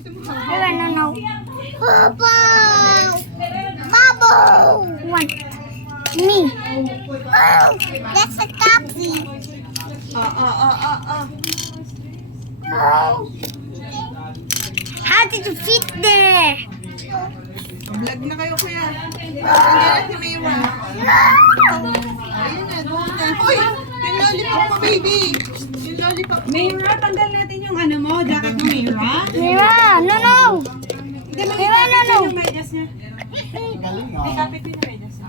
I don't know. Bubble! Bubble! One. Me. Oh, that's a copy. Oh. How did you fit there? Vlog na kayo kuya. Nandiyan si Mayra. Ayun na, doon na. Uy! Yung lollipop mo, baby! Yung lollipop. Mayra, tanggal natin yung ano mo, jacket mo, Mayra. Mira, no, no. Mira, no, no. Yung medyas niya. May kapit din yung medyas niya.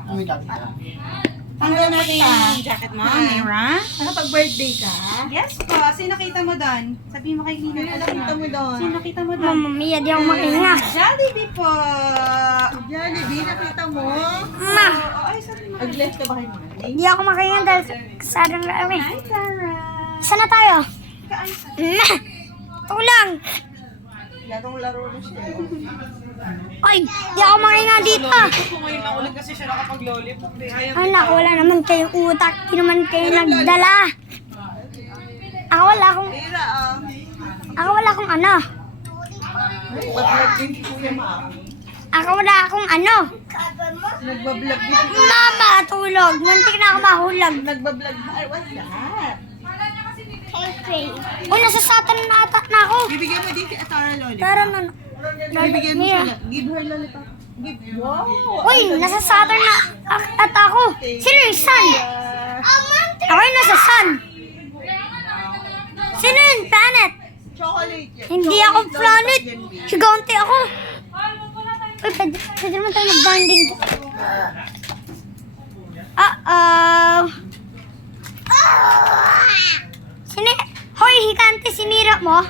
Tanggal natin yung jacket mo, Mayra. Nakapag-birthday ka? Yes po. Sino nakita mo doon? Sabihin mo kay Nina. Sino nakita mo doon? Sino nakita mo doon? Mama Mia, di ako makinga. Jollibee po. Jollibee, nakita mo? Ma, Ay, sabi mo. Nag-bless ka ba kay Mami? di ako makinga dahil sarang rami. Hi, Sarah. Saan na tayo? Ma, tulang. Larong-laro na siya. Ay, di ako makinga dito. Kung ngayon lang ulit kasi siya nakapag-lollipop. Ayaw. Ay, naku, wala naman kayong utak. Di naman kayo nagdala. Ako wala akong, Mayra, ako wala akong ano. nagbablog din si Kuya Mami. Ako wala akong ano. Nagbablog din si Mama, tulog. Muntik na ako mahulog. Nagbablog. Ay, what's that? Uy, nasa satan na ata na ako. Bibigyan mo din si Atara lollipop. Pero no, Bibigyan mo Mia. siya. Give her lollipop. Wow! Uy, nasa Saturn na at ako. Sino yung sun? Ako yung nasa sun. Sino yung planet? Chocolate yan. Hindi ako planet. Higante ako. Uy, pwede naman tayo mag-bonding. Uh-oh. Hoy, higante, sinira mo?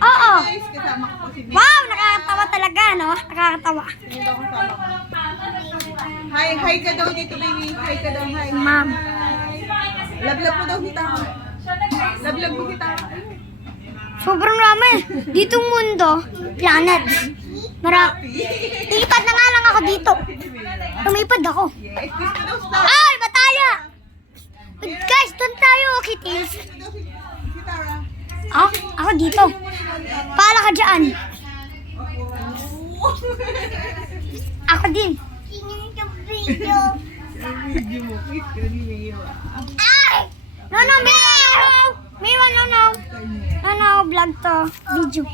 Oo. Guys, kasama ko po si Vic. Wow, nakakatawa talaga, no? Nakakatawa. Hindi ako kasama ko. Hi ka daw dito, baby. Hi ka daw, hi. Ma'am. Lablab mo daw kita. Lablab mo kita. Sobrang rami. Ditong mundo, planet. Lipad na nga lang ako dito. Lumipad ako. Yes, gusto daw stop. Ay, bataya! Guys, doon tayo, kitties. Gusto daw si Tara. Ako dito. Pala ka dyan. Ako din. Video mo, please. Kasi Mayo. Ay! No, no, Miro! Miro, no, no. No, no, vlog to. Video.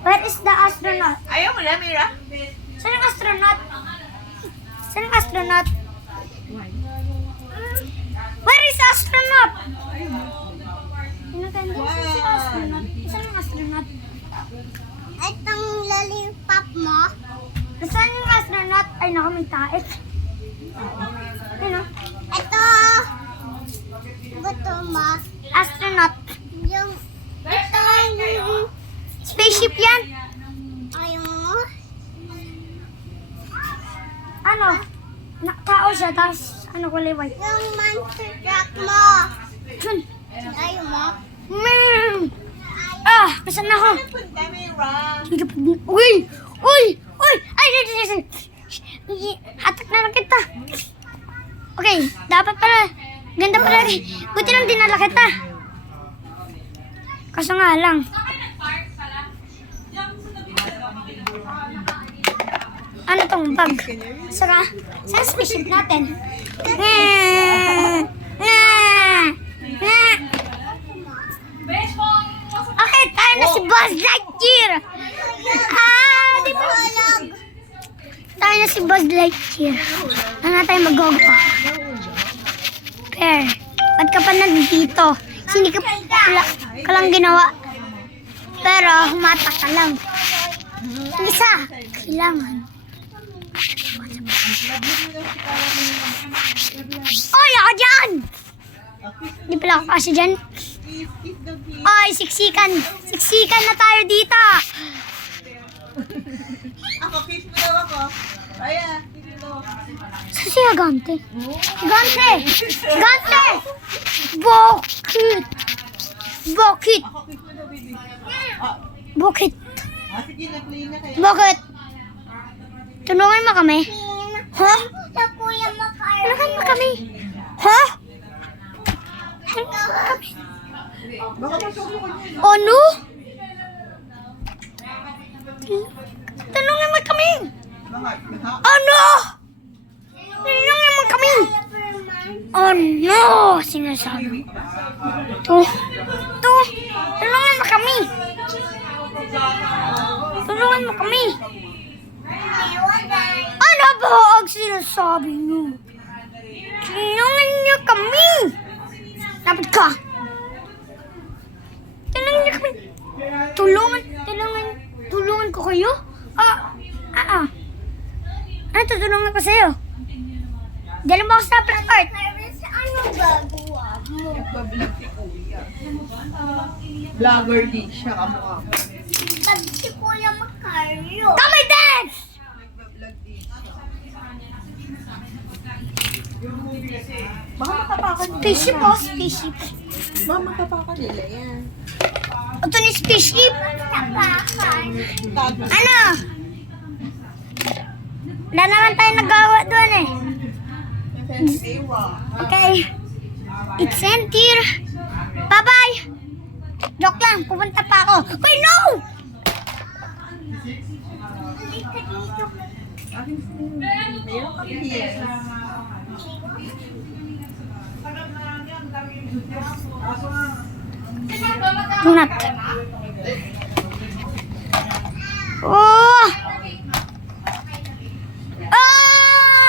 Where is the astronaut? Ayaw mo na, Mira? Saan ang astronaut? Saan ang astronaut? Where is the astronaut? Saan ang astronaut? Itong lollipop mo? Saan yung astronaut? Ay, naku, may taik. Ano? Ito. Gusto mo? Astronaut. Yung, ito yung spaceship yan. Ayaw mo? Ano? Tao siya, tapos ano kulay white. Yung monster truck mo. Yun. Ayaw mo? Pasan na ako. Punta, Mira. Uy! Uy! Uy! Ay! Hatak na lang kita. Okay, dapat pala. Ganda pala. Buti lang dinala kita. Kaso nga lang. Ano tong bag? Saka, saan spaceship natin? Okay, tayo na si Buzz Lightyear. Di ba? Tayo na si Buzz Lightyear. Ano na tayo mag-gogo? Per, ba't ka pa nandito? Hindi ka lang ginawa. Pero, humata ka lang. Isa, kailangan. Oy, ako dyan! Di pala ako kasi dyan. Oy, siksikan. Siksikan na tayo dito. Ako, kiss mo daw ako. Kaya, kiss mo daw. Saan si Hagante? Hagante! Hagante! Bakit? Bakit? Ako, kiss mo daw, baby. Bakit? Sige, na-play na kaya. Bakit? Tulungan mo kami? Ha? Tulungan mo kami? Ha? Tulungan mo kami? Baka masuko ko yun. Ano? Tulungan mo kami. Bakit? Ha? Ano? Tulungan mo kami. Oh no! Sinasabi ko. Tulungan mo kami. Tulungan mo kami. Ano ba ang sinasabi niyo? Tulungan niyo kami. Dapat ka. Tulungan niyo kami. Tulungan ko kayo? Ano tutulungan ko sa'yo? Dala mo ako sa plant art. Ano gagawa mo? Nagbablog si Kuya. Vlogger din siya, kamukha ko. Pag si Kuya Macario. Come dance! Nagbablog din siya. Baka matapakan nila. Spaceship o spaceship? Baka matapakan nila yan. Ito ni spaceship. Tago. Ano? Wala naman tayo nagawa doon eh. Ewa. Okay. It's end here. Bye-bye. Joke lang. Pupunta pa ako. Wait, no! Mayroon kami yes. Do not.